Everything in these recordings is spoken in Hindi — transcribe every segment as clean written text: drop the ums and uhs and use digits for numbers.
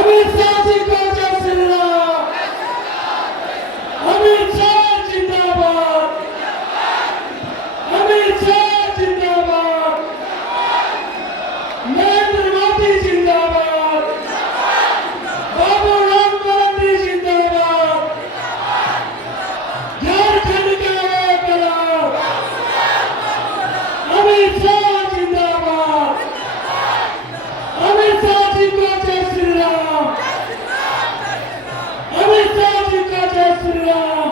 अमित शाह जी को जय श्री राम। अमित शाह जिंदाबाद। अमित शाह जिंदाबाद। नरेंद्र मोदी जिंदाबाद। बाबूलाल मरांडी जिंदाबाद। झारखंड के कराओ। अमित शाह जिंदाबाद। अमित शाह जी को जय श्री राम। अमित शाह जी को जय श्री राम।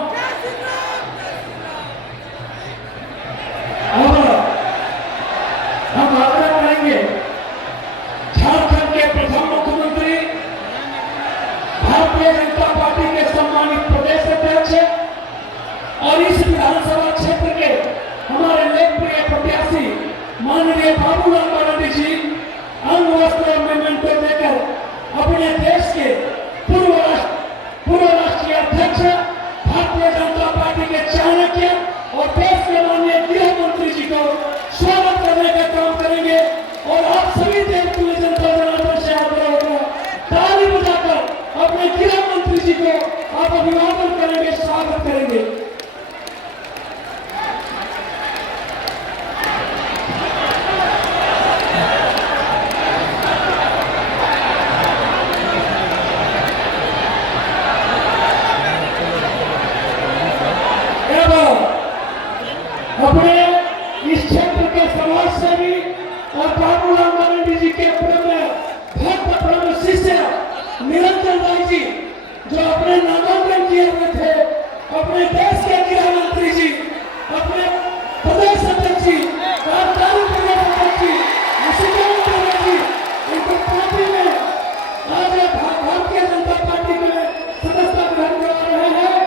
अब हम आग्रह करेंगे झारखंड के प्रथम मुख्यमंत्री, भारतीय जनता पार्टी के सम्मानित प्रदेश अध्यक्ष और इस विधानसभा क्षेत्र के हमारे लोकप्रिय प्रत्याशी माननीय बाबूलाल मरांडी जी अंग वस्त्र और मेमेंटो देकर अपने देश के पूर्व राष्ट्रीय अध्यक्ष, भारतीय जनता पार्टी के चाणक्य और देश के माननीय गृह मंत्री जी को स्वागत करने का काम करेंगे। और आप सभी देवप्रिय जनता जनार्दन से आग्रह होगा, ताली बजाकर अपने गृह मंत्री जी को आप अभिवादन करेंगे, स्वागत करेंगे। अपने इस क्षेत्र के समाज सेवी और बाबूलाल मरांडी जी के भक्त प्रेम शिष्य निरंजन राय जी जो अपने नामांकन किए हुए थे, अपने देश के गृह मंत्री जी, अपने प्रदेश अध्यक्ष जी, कार्यकारी प्रदेश अध्यक्ष जी, मुख्यमंत्री जी, इनको पार्टी में आज भारतीय जनता पार्टी में सदस्यता ग्रहण करा रहे हैं।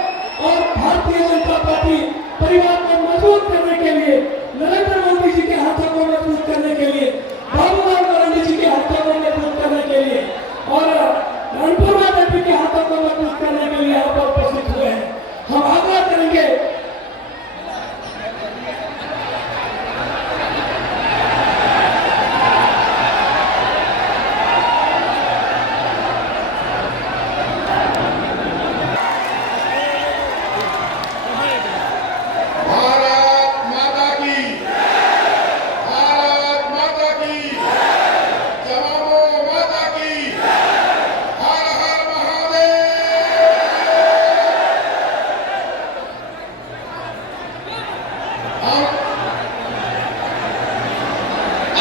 और भारतीय जनता पार्टी परिवार को मजबूत करने के लिए, नरेंद्र मोदी जी के हाथों को मजबूत करने के लिए, बाबूलाल मरांडी जी के हाथों को मजबूत करने के लिए और रणपुरा देवी के हाथों को मजबूत करने के लिए यहाँ पर उपस्थित हुए हैं। हम आग्रह करेंगे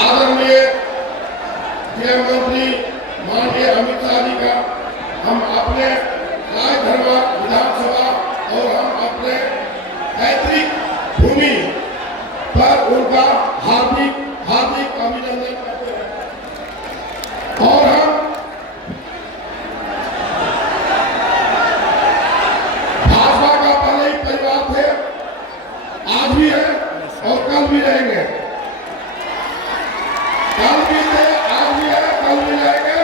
आदरणीय गृह मंत्री माननीय अमित शाह जी का हम अपने राजधर्मा विधानसभा और हम अपने पैतृक भूमि पर उनका हार्दिक हार्दिक अभिनंदन करते हैं। और हम भाजपा का पहले ही परिवार थे, आज भी है और कल भी रहेंगे। कल भी थे, आज भी है, कल भी रहेंगे।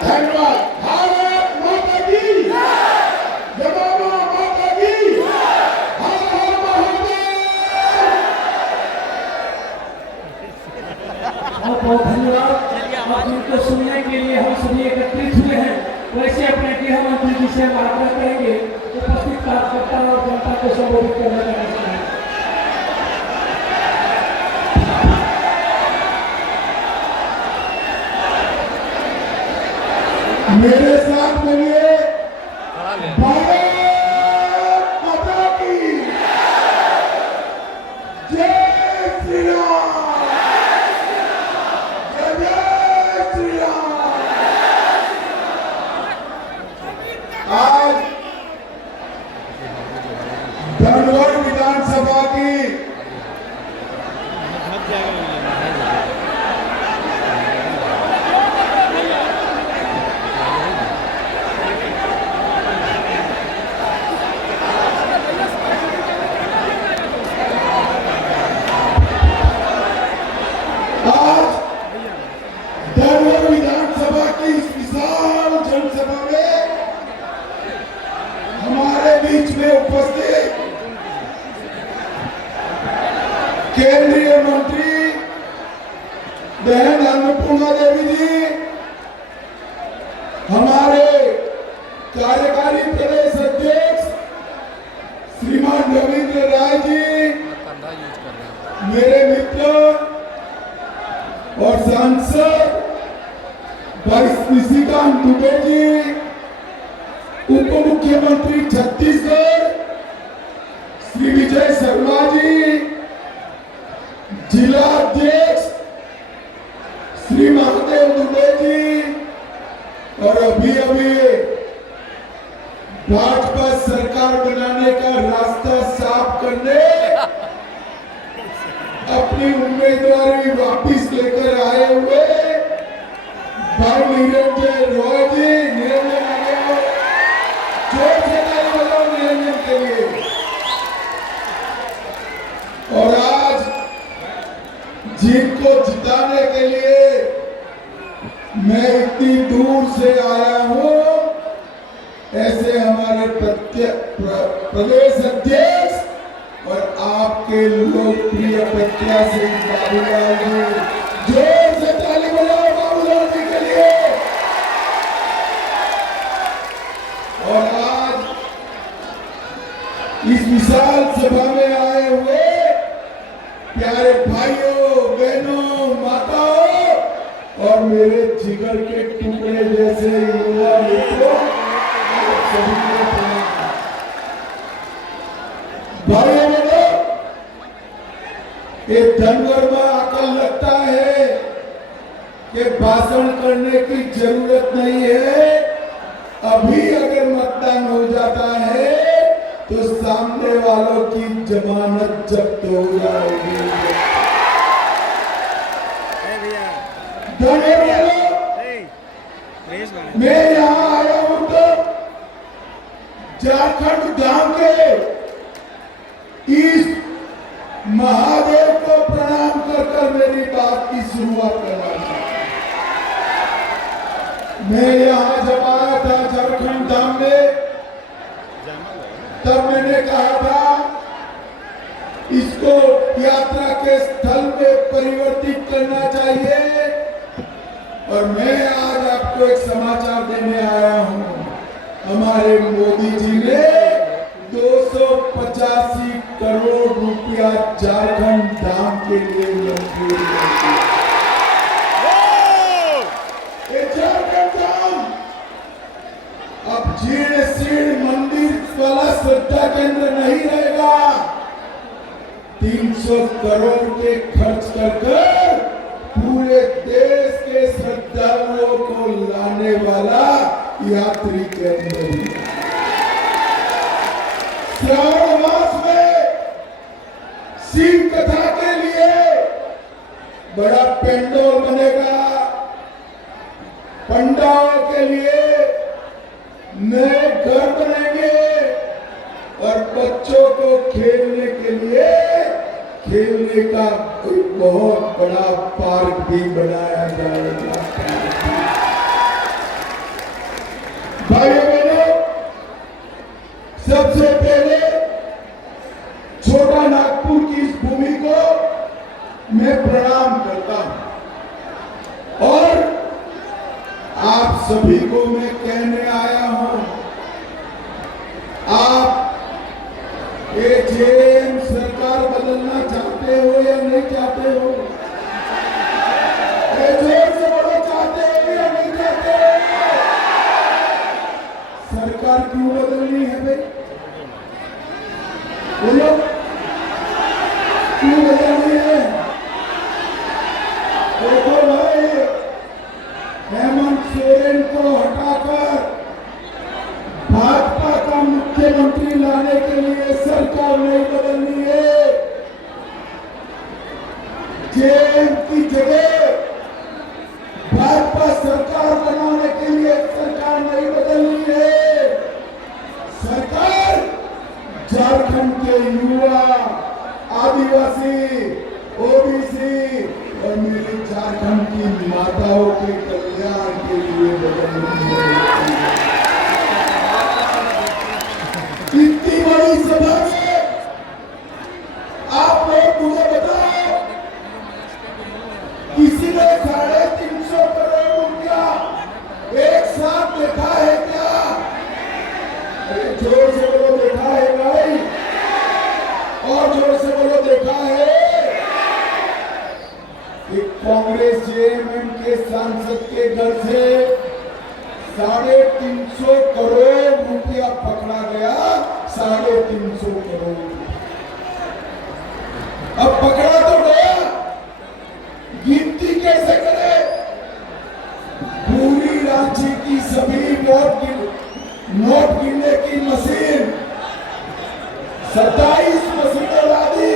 धन्यवाद। भारत माता की जय, माता की हर हर महादेव। बहुत बहुत धन्यवाद। आप जिनको सुनने के लिए हम सभी एकत्रित हुए हैं, वैसे अपने गृह मंत्री जी से हम आग्रह करेंगे उपस्थित कार्यकर्ता और जनता को संबोधित करने का रास्ता है। मेरे साथ बोलिए भारत माता की जय श्री राम। जय जय श्री राम। आज धनगढ़ विधानसभा की कार्यकारी प्रदेश अध्यक्ष श्रीमान रविंद्र राय जी, मेरे मित्र और सांसद भाई निशिकांत दुबे जी, उप मुख्यमंत्री छत्तीसगढ़ श्री विजय शर्मा जी, जिला अध्यक्ष श्री महादेव दुबे जी, और अभी भाजपा सरकार बनाने का रास्ता साफ करने अपनी उम्मीदवारी वापिस लेकर आए हुए भाई निरंजन रॉय जी, निरंजन आगे हो, जोर से ताली बजाओ निरंजन के लिए। और आज जिनको जिताने के लिए मैं इतनी दूर से आया हूं, ऐसे हमारे प्रदेश अध्यक्ष और आपके लोकप्रिय प्रत्याशी बाबूलाल जी, जोर से ताली बजाओ बाबूलाल जी के लिए। और आज इस विशाल सभा में आए हुए प्यारे भाइयों, बहनों, माताओं और मेरे जिगर के टुकड़े जैसे युवा मित्रों, सभी को प्रणाम। भाइयों बहनों, ये धनगर में अकल लगता है कि भाषण करने की जरूरत नहीं है, अभी अगर मतदान हो जाता है तो सामने वालों की जमानत जब्त हो जाएगी। मैं यहाँ आया हूँ तो झारखंड धाम के इस महादेव को प्रणाम कर मेरी बात की शुरुआत करना चाहता हूं। मैं यहाँ जब आया था झारखंड धाम में, तब मैंने कहा था इसको यात्रा के स्थल में परिवर्तित करना चाहिए। और मैं आज आपको एक समाचार देने आया हूं, हमारे मोदी जी ने 285 करोड़ रुपया झारखंड धाम के लिए मंजूर किया। झारखंड धाम अब जीर्ण शीर्ण मंदिर वाला श्रद्धा केंद्र नहीं रहेगा। 300 करोड़ के खर्च कर पूरे देश के श्रद्धालुओं को लाने वाला यात्री केंद्र। श्रावण मास में शिव कथा के लिए बड़ा पेंडोल बनेगा, पंडालों के लिए नए घर बनेंगे और बच्चों को खेलने के लिए खेलने का कोई बहुत बड़ा पार्क भी बनाया जाएगा। भाइयों बहनों, सबसे पहले छोटा नागपुर की इस भूमि को मैं प्रणाम करता हूं और आप सभी को मैं कहने आया हूं, आप एजेएम सरकार बदलना चाहते हो या नहीं चाहते हो? जोर से बोलो, चाहते हो या नहीं चाहते? सरकार क्यों बदलनी है भाई? बोलो, क्यों बदलनी है? देखो भाई, हेमंत सोरेन को हटाकर भाजपा का मुख्यमंत्री लाने के लिए सरकार नहीं बदलनी है। जेएम की जगह भाजपा सरकार बनाने के लिए सरकार नहीं बदलनी है। सरकार झारखंड के युवा, आदिवासी, ओबीसी और मेरी झारखंड की माताओं के कल्याण के लिए बदलनी है। इतनी बड़ी सभा में आप लोग मुझे बताओ, किसी ने 350 करोड़ रुपया एक साथ देखा है क्या? के घर से 350 करोड़ रुपया पकड़ा गया। 350 करोड़ अब पकड़ा तो गया, गिनती कैसे करे? पूरी रांची की सभी नोट गिनने की मशीन 27 मशीनें ला दी,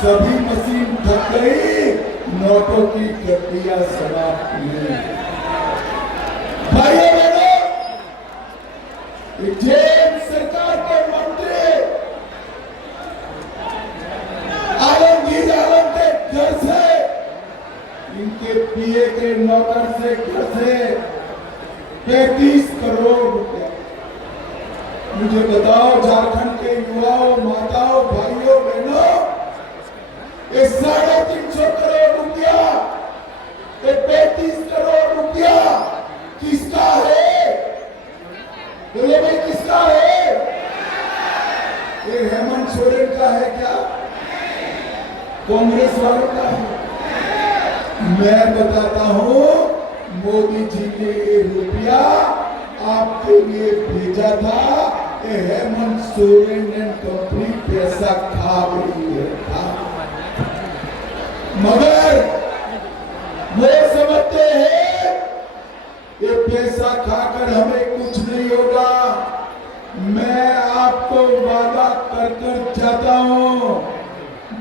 सभी मशीन थक गई, नोटों की प्रक्रिया समाप्त हुई। भाइयों बहनों, जेल सरकार के मंत्री आलमगीर आलम के घर से, इनके पीए के नौकर से घर से 35 करोड़ रुपया। मुझे बताओ, झारखंड के युवाओं, माताओं, भाइयों बहनों, ये 350 करोड़ रुपया, ये 35 करोड़ रुपया किसका है? बोले भाई, किसका है? ये हेमंत सोरेन का है क्या? कांग्रेस वालों का है? मैं बताता हूं, मोदी जी ने ये रुपया आपके लिए भेजा था। ये हेमंत सोरेन एंड कंपनी पैसा खा रही है, मगर वो समझते हैं ये पैसा खाकर हमें कुछ नहीं होगा। मैं आपको वादा कर कर जाता हूं,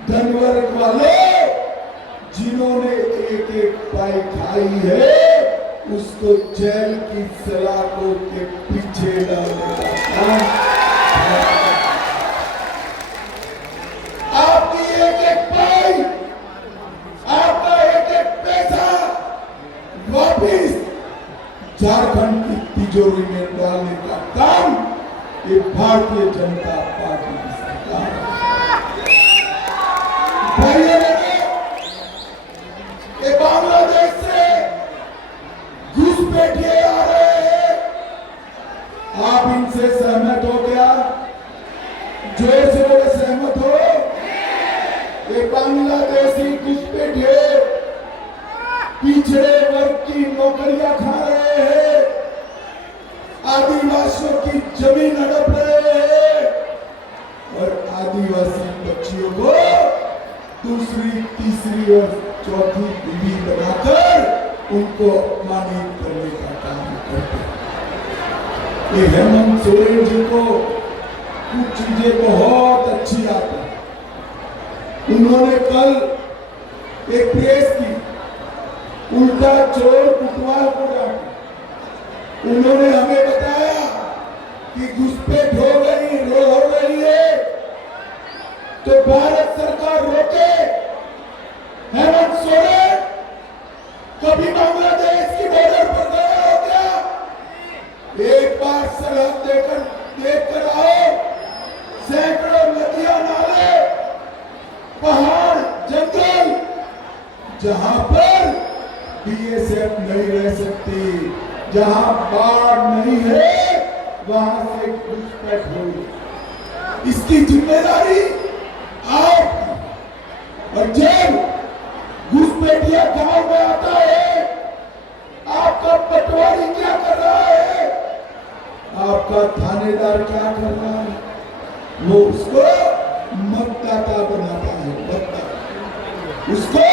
धनवर्ग वाले जिन्होंने एक एक पाई खाई है, उसको जेल की सलाखों के पीछे डालने का काम। आपकी एक एक पाई, आपका एक एक पैसा वापिस झारखंड की तिजोरी में डालने का काम ये भारतीय जनता पार्टी की सरकार है। ये बांग्लादेश से घुसपैठिए आ रहे हैं, आप इनसे सहमत हो क्या? जोर से बोले, सहमत हो? ये बांग्लादेशी घुसपैठिए पिछड़े वर्ग की नौकरियां खा रहे हैं, आदिवासियों की जमीन हड़प रहे हैं और आदिवासी बच्चियों को दूसरी, तीसरी और चौथी बीवी बनाकर उनको अपमानित करने का काम करते हैं। ये हेमंत सोरेन जी को कुछ चीजें बहुत अच्छी आती है। उन्होंने कल एक प्रेस की, उल्टा चोर कुटवाल को डांटा। उन्होंने हमें बताया कि घुसपैठ हो रही है, तो भारत सरकार रोके। हेमंत सोरेन कभी बांग्लादेश की बॉर्डर पर गया हो क्या? एक बार सरहद देख कर आओ, सैकड़ों नदियां, नाले, पहाड़, जंगल, जहां पर बीएसएफ नहीं रह सकती, जहां बाढ़ नहीं है, वहां से घुसपैठ हुई। इसकी जिम्मेदारी आपकी। और जब घुसपैठिया गांव में आता है, आपका पटवारी क्या कर रहा है? आपका थानेदार क्या कर रहा है? वो उसको मतदाता बनाता है, मतदाता। उसको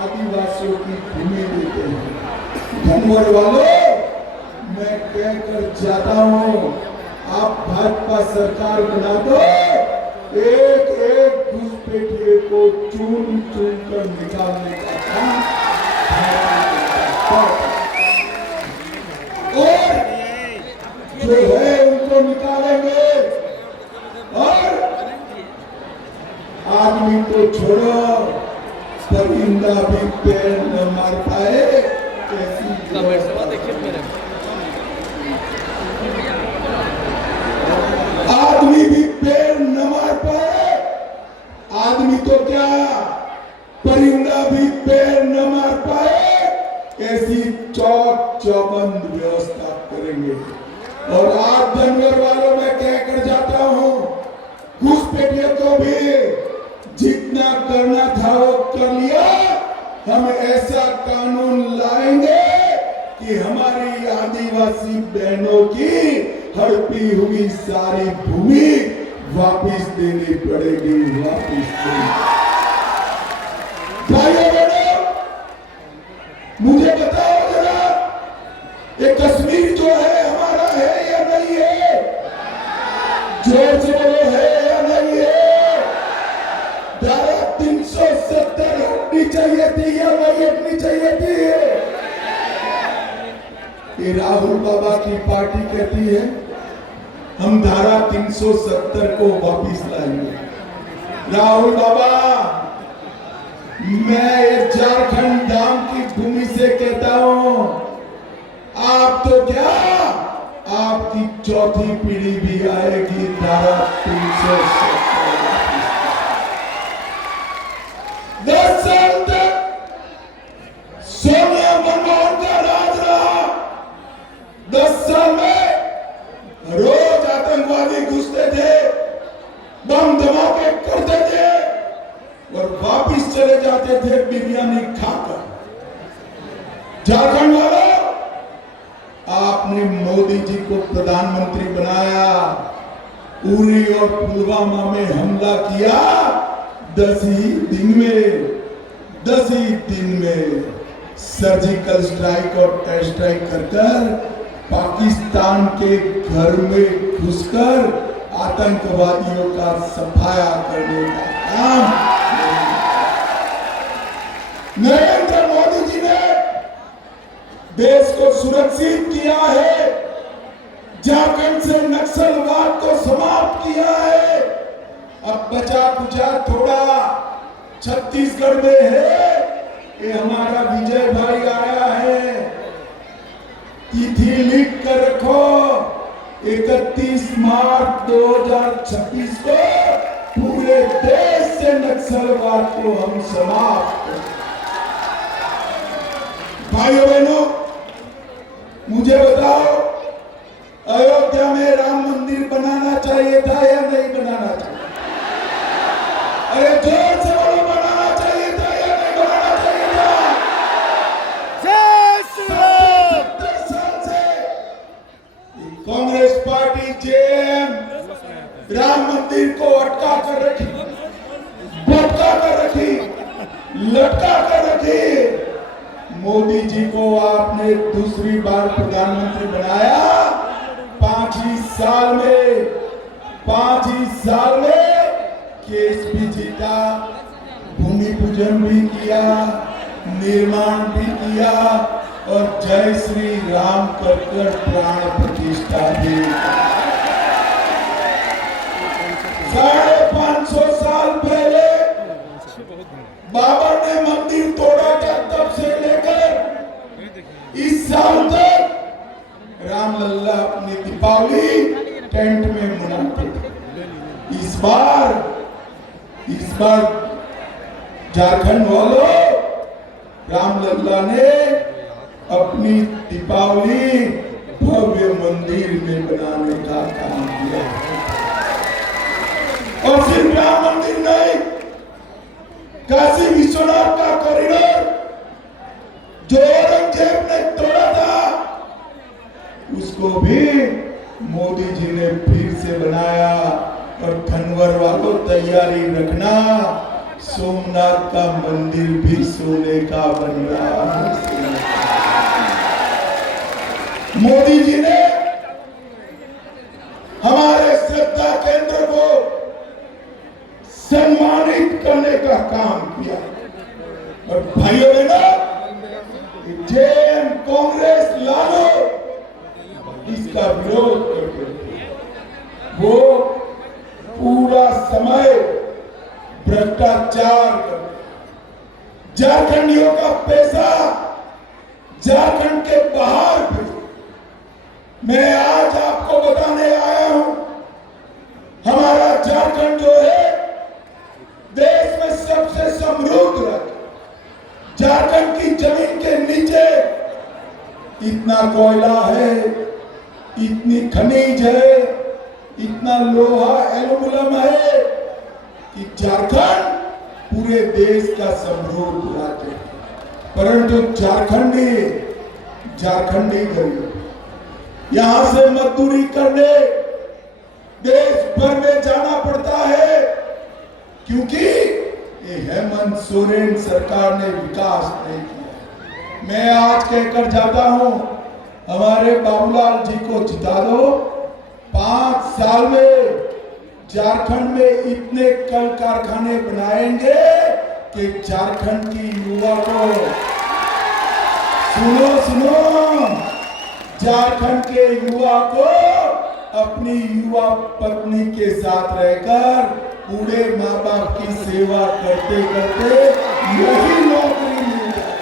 आदिवासियों की भूमि देते हैं। धनवर वालों, मैं कहकर जाता हूं, आप भाजपा सरकार बना दो, एक एक घुसपैठिए को चुन चुन कर निकालने का काम और जो है उनको निकालेंगे। और आदमी को छोड़ो, परिंदा भी पैर न मार पाए, कैसी आदमी भी पैर न मार पाए, आदमी तो क्या, परिंदा भी पैर न मार पाए, ऐसी चौक चौबंद व्यवस्था करेंगे। और आप धनगर वालों में कहकर जाता हूं, घुसपैठियों को भी जितना करना था वो कर लिया, हम ऐसा कानून लाएंगे कि हमारी आदिवासी बहनों की हड़पी हुई सारी भूमि वापिस देनी पड़ेगी, वापिस देनी। भाइयों बहनों, मुझे बताओ जरा, ये कश्मीर जो है हमारा है या नहीं है? जोर से बोलो, है या नहीं है? धारा 370 हटनी चाहिए थी या नहीं हटनी चाहिए थी? ये राहुल बाबा की पार्टी कहती है हम धारा 370 को वापिस लाएंगे। राहुल बाबा, मैं ये झारखंड धाम की भूमि से कहता हूं, आप तो क्या, आपकी चौथी पीढ़ी भी आएगी धारा 370। 10 साल तक सोनिया मनमोहन का राज रहा। 10 साल में रोज आतंकवादी घुसते थे, बम धमाके करते थे और वापिस चले जाते थे बिरयानी खाकर। झारखंड वालों, आपने मोदी जी को प्रधानमंत्री बनाया, उरी और पुलवामा में हमला किया 10 ही दिन में सर्जिकल स्ट्राइक और एयर स्ट्राइक कर पाकिस्तान के घर में घुसकर आतंकवादियों का सफाया करने का काम नरेंद्र मोदी जी ने देश को सुरक्षित किया है, झारखंड से नक्सलवाद को समाप्त किया है। अब बचा कुचा थोड़ा छत्तीसगढ़ में है। ये हमारा विजय भाई आया है, तिथि लिख कर रखो, 31 मार्च 2026 को पूरे देश से नक्सलवाद को हम समाप्त करें। भाइयों बहनों, मुझे बताओ, अयोध्या में राम मंदिर बनाना चाहिए था या नहीं बनाना चाहिए? अरे जोर से बोलो, बनाना चाहिए था या नहीं बनाना चाहिए था? जय श्री राम। 70 साल से कांग्रेस पार्टी जेएम राम मंदिर को अटका कर रखी, भटका कर रखी, लटका कर रखी। मोदी जी को आपने दूसरी बार प्रधानमंत्री बनाया। 5 ही साल में केस भी जीता, भूमि पूजन भी किया, निर्माण भी किया और जय श्री राम कर प्राण प्रतिष्ठा भी। 550 साल पहले बाबर ने मंदिर तोड़ा था, तब से लेकर इस साल तक रामलला अपनी दीपावली टेंट में मनाते थे। इस बार झारखंड वालों, रामलला ने अपनी दीपावली भव्य मंदिर में बनाने का काम किया। और सिर्फ राम मंदिर नहीं, काशी विश्वनाथ का कॉरिडोर जो औरंगजेब ने तोड़ा था, उसको भी मोदी जी ने फिर से बनाया। और धनवर वालों, तैयारी रखना, सोमनाथ का मंदिर भी सोने का बन रहा है। मोदी जी ने हमारे श्रद्धा केंद्र को सम्मानित करने का काम किया। और भाइयों बहनों, जेएम कांग्रेस लालो इसका विरोध करते थे। वो पूरा समय भ्रष्टाचार करते, झारखंडियों का पैसा झारखंड के बाहर भेजो। मैं आज आपको बताने आया हूं, हमारा झारखंड जो है देश में सबसे समृद्ध राज्य। झारखंड की जमीन के नीचे इतना कोयला है, इतनी खनिज है, इतना लोहा एल्यूमिनियम है कि झारखंड पूरे देश का समृद्ध राज्य है। परंतु झारखंडी गरीब यहां से मजदूरी करने देश भर में जाना पड़ता है, क्योंकि ये हेमंत सोरेन सरकार ने विकास नहीं किया। मैं आज कहकर जाता हूं, हमारे बाबूलाल जी को जिता दो। 5 साल में झारखंड में इतने कल कारखाने बनाएंगे कि झारखंड की युवा को सुनो झारखंड के युवा को अपनी युवा पत्नी के साथ रहकर बूढ़े माँ बाप की सेवा करते करते यही नौकरी मिल जाए।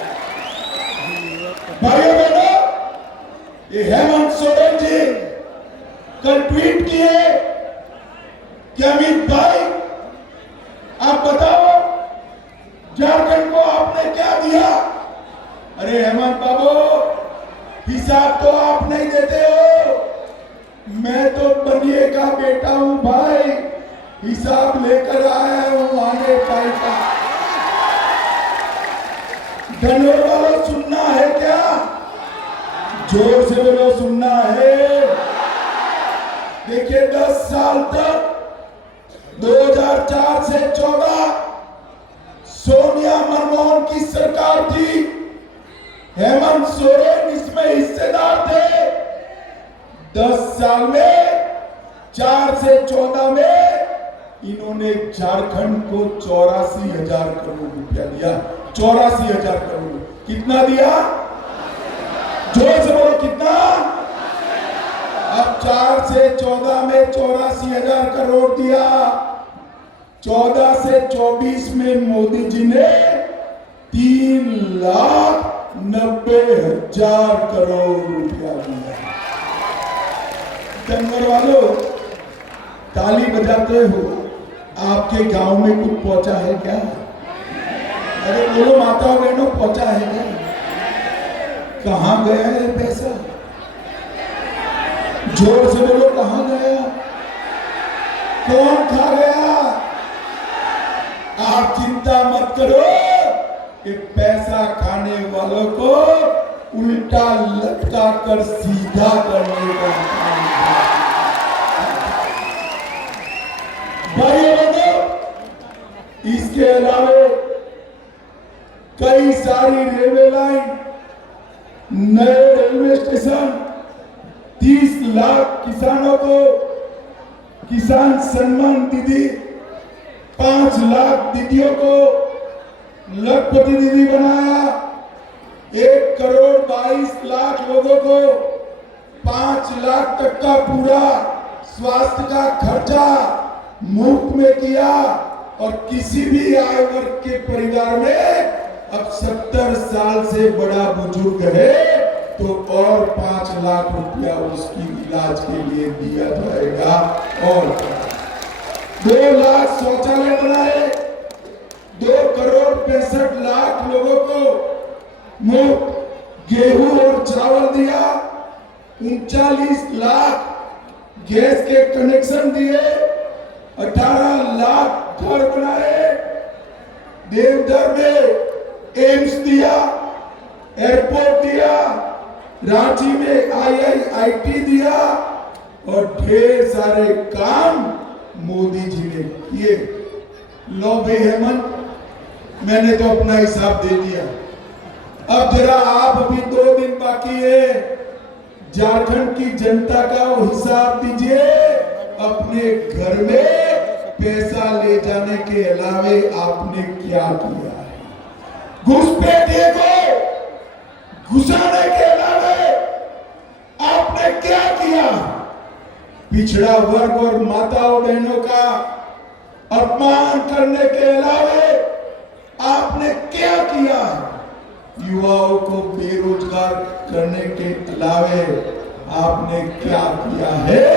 भाइयों बहनों, ये हेमंत सोरेन जी कल ट्वीट किए कि अमित भाई आप बताओ झारखंड को आपने क्या दिया। अरे हेमंत बाबू, हिसाब तो आप नहीं देते हो, मैं तो बनिए का बेटा हूं भाई, हिसाब लेकर आया हूं आने का। धनोर वालों, सुनना है क्या? जोर से बोलो, सुनना है। देखिए 10 साल तक 2004 से 14 सोनिया मनमोहन की सरकार थी, हेमंत सोरेन इसमें हिस्सेदार थे। 10 साल में 4 से 14 में इन्होंने झारखंड को 84,000 करोड़ रुपया दिया। 84,000 करोड़। कितना दिया? जोर से बोलो, कितना? अब 4 से 14 में 84,000 करोड़ दिया। 14 से 24 में मोदी जी ने 3,90,000 करोड़ रुपया दिया। डंगर वालों, ताली बजाते हो, आपके गांव में कुछ पहुंचा है क्या? अरे बोलो माताओं बहनों, पहुंचा है क्या? कहां गया है पैसा? जोर से बोलो, कहां गया? कौन खा गया? आप चिंता मत करो, कि पैसा खाने वालों को उल्टा लटका कर सीधा करने का काम है। भाइयों बहनों, इसके अलावा कई सारी रेलवे लाइन, नए रेलवे स्टेशन, 30 लाख किसानों को किसान सम्मान निधि, 5 लाख दीदियों को लखपति दीदी बनाया, 1,22,00,000 लोगों को 5 लाख तक का पूरा स्वास्थ्य का खर्चा मुफ्त में किया। और किसी भी आय वर्ग के परिवार में अब 70 साल से बड़ा बुजुर्ग है तो और 5 लाख रुपया उसकी इलाज के लिए दिया जाएगा। और 2 लाख शौचालय बनाए, 2,65,00,000 लोगों को मुफ्त गेहूं और चावल दिया, 39 लाख गैस के कनेक्शन दिए, 18 लाख घर बनाए, देवघर में एम्स दिया, एयरपोर्ट दिया, रांची में IIIT दिया और ढेर सारे काम मोदी जी ने किए। लो भाई हेमंत, मैंने तो अपना हिसाब दे दिया। अब जरा आप, अभी 2 दिन बाकी है, झारखंड की जनता का वो हिसाब दीजिए। अपने घर में पैसा ले जाने के अलावे आपने क्या किया है? घुसपैठिए को घुसाने के अलावे आपने क्या किया? पिछड़ा वर्ग और माताओं बहनों का अपमान करने के अलावे आपने क्या किया? युवाओं को बेरोजगार करने के अलावे आपने क्या किया है?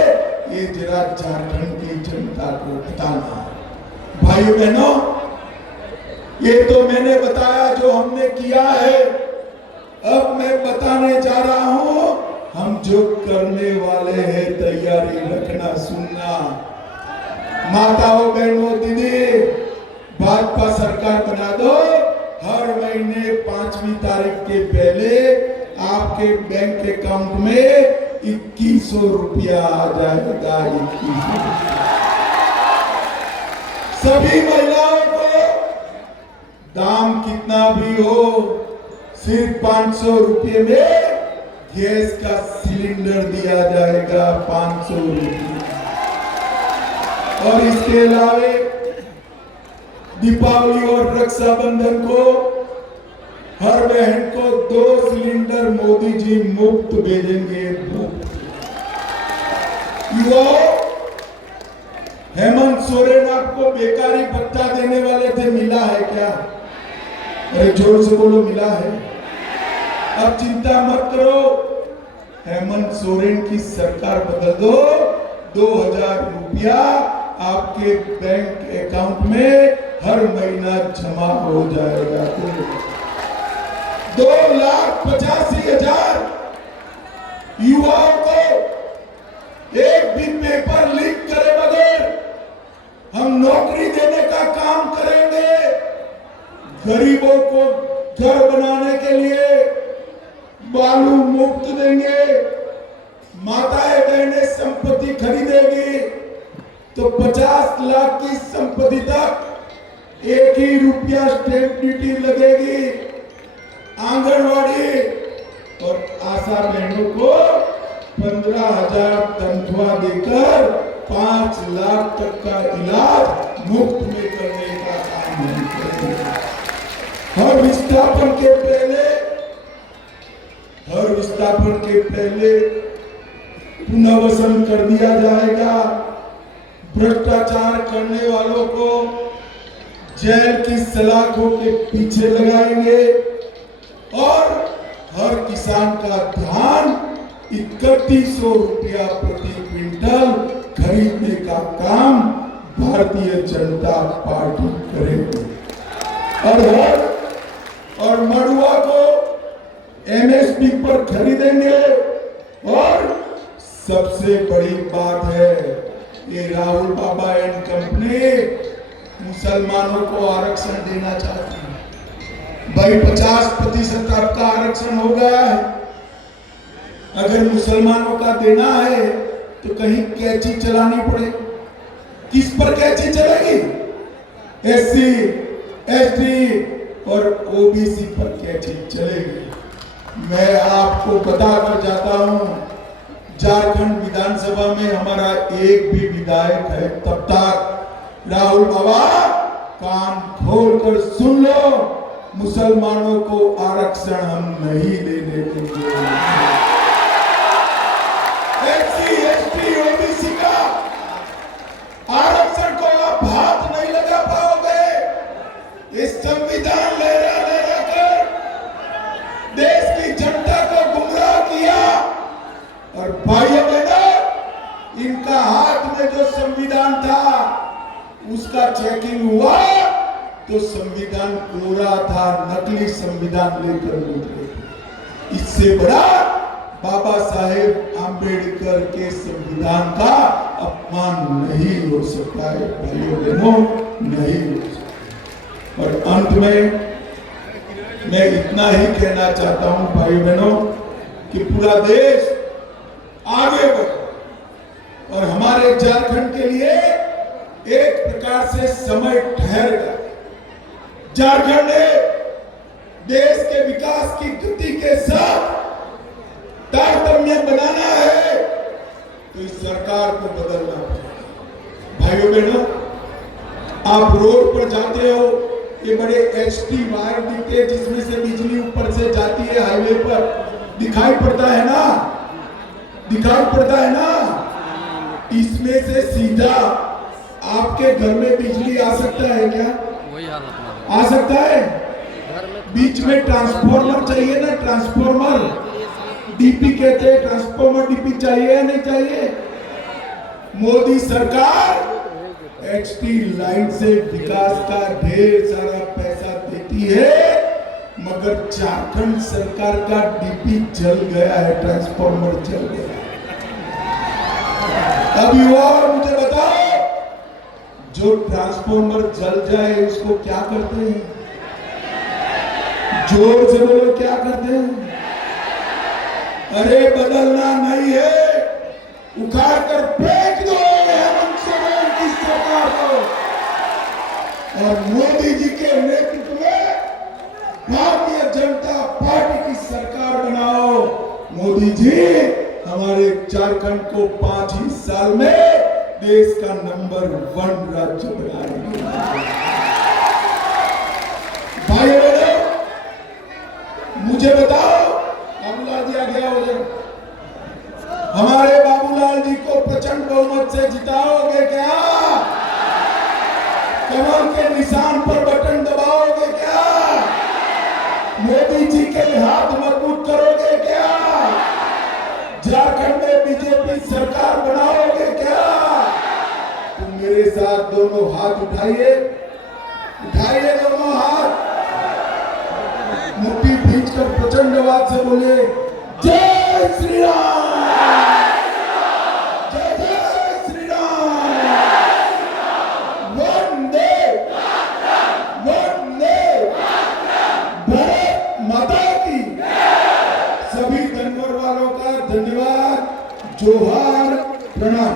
ये जरा झारखंड की जनता को बताना। भाइयों बहनों, ये तो मैंने बताया जो हमने किया है। अब मैं बताने जा रहा हूं हम जो करने वाले हैं। तैयारी रखना, सुनना। माताओं बहनों, दीदी, भाजपा सरकार बना दो, हर महीने महीने 5वीं तारीख के पहले आपके बैंक अकाउंट में 2100 रुपया आ जाएगा। 2100 सभी महिलाओं को दाम कितना भी हो, सिर्फ 500 रुपये में गैस का सिलेंडर दिया जाएगा। 500 रुपये। और इसके अलावा दीपावली और रक्षाबंधन को हर बहन को 2 सिलेंडर मोदी जी मुफ्त भेजेंगे। युवाओं, हेमंत सोरेन आपको बेकारी भत्ता देने वाले थे, मिला है क्या? अरे जोर से बोलो, मिला है? अब चिंता मत करो, हेमंत सोरेन की सरकार बदल दो, 2000 रुपया आपके बैंक अकाउंट में हर महीना जमा हो जाएगा। 2,85,000 युवाओं को एक भी पेपर लीक करे बगैर हम नौकरी देने का काम करेंगे। गरीबों को घर बनाने के लिए बालू मुफ्त देंगे। माताएं बहनें संपत्ति खरीदेगी तो 50 लाख की संपत्ति तक 1 ही रुपया स्टैंप ड्यूटी लगेगी। आंगनवाड़ी और आशा बहनों को 15,000 तनख्वाह देकर 5 लाख तक का इलाज मुफ्त में करने का काम नहीं करेंगे। हर विस्थापन के पहले पुनर्वसन कर दिया जाएगा। भ्रष्टाचार करने वालों को जेल की सलाखों के पीछे लगाएंगे और हर किसान का धान 3100 रुपया प्रति क्विंटल खरीदने का काम भारतीय जनता पार्टी करेगी। और मड़ुआ को एमएसपी पर खरीदेंगे। और सबसे बड़ी बात है, ये राहुल बाबा एंड कंपनी मुसलमानों को आरक्षण देना चाहती है। भाई 50% आपका आरक्षण हो गया है, अगर मुसलमानों का देना है तो कहीं कैची चलानी पड़े। किस पर कैची चलेगी? एससी, एसटी और ओबीसी पर कैची चलेगी। मैं आपको बताकर जाता हूं, झारखंड विधानसभा में हमारा एक भी विधायक है, तब तक राहुल बाबा कान खोलकर सुन लो, मुसलमानों को आरक्षण हम नहीं देने देंगे। एससी, एसटी, ओबीसी का आरक्षण को आप हाथ नहीं लगा पाओगे। इस संविधान ले कर देश की जनता को गुमराह किया। और भाइयों बहनों, इनका हाथ में जो संविधान था उसका चेकिंग हुआ तो संविधान कोरा था, नकली संविधान लेकर निकले। इससे बड़ा बाबा साहेब आंबेडकर के संविधान का अपमान नहीं हो सकता है भाइयों बहनों, नहीं हो सकता। और अंत में मैं इतना ही कहना चाहता हूं भाइयों बहनों कि पूरा देश आगे बढ़े और हमारे झारखंड के लिए एक प्रकार से समय ठहर गया। झारखंड ने देश के विकास की गति के साथ तारतम्य बनाना है तो इस सरकार को बदलना पड़ेगा। भाइयों बहनों, आप रोड पर जाते हो, ये बड़े एचटी वायर दिखते हैं जिसमें से बिजली ऊपर से जाती है, हाईवे पर दिखाई पड़ता है ना, दिखाई पड़ता है ना। इसमें से सीधा आपके घर में बिजली आ सकता है क्या? आ सकता है? बीच में ट्रांसफॉर्मर चाहिए ना, ट्रांसफॉर्मर डीपी कहते हैं, ट्रांसफॉर्मर डीपी चाहिए या नहीं चाहिए? मोदी सरकार एचटी लाइन से विकास का ढेर सारा पैसा देती है, मगर झारखंड सरकार का डीपी जल गया है, ट्रांसफॉर्मर जल गया है। अब युवा मुझे बताओ, जो ट्रांसफॉर्मर जल जाए उसको क्या करते हैं? जोर से बोलो, क्या करते हैं? अरे बदलना नहीं है, उखाड़ कर फेंक दो हेमंत सोरेन की सरकार को और मोदी जी के नेतृत्व में भारतीय जनता पार्टी की सरकार बनाओ। मोदी जी हमारे झारखंड को 5 ही साल में देश का नंबर 1 राज्य बनाएंगे। भाई बहनों, मुझे बताओ, बाबूलाल जी आ गया उधर, हमारे बाबूलाल जी को प्रचंड बहुमत से जिताओगे क्या? कमल के निशान पर बटन दबाओगे क्या? मोदी जी के हाथ मजबूत करोगे क्या? झारखंड में बीजेपी सरकार बनाओगे क्या? तुम मेरे साथ दोनों हाथ उठाइए, उठाइए दोनों हाथ, मुट्ठी भींचकर प्रचंड आवाज से बोले, जय श्री राम, जय जय श्री राम, वंदे वंदे भारत माता की। सभी धनवर वालों का धन्यवाद, जोहार, प्रणाम।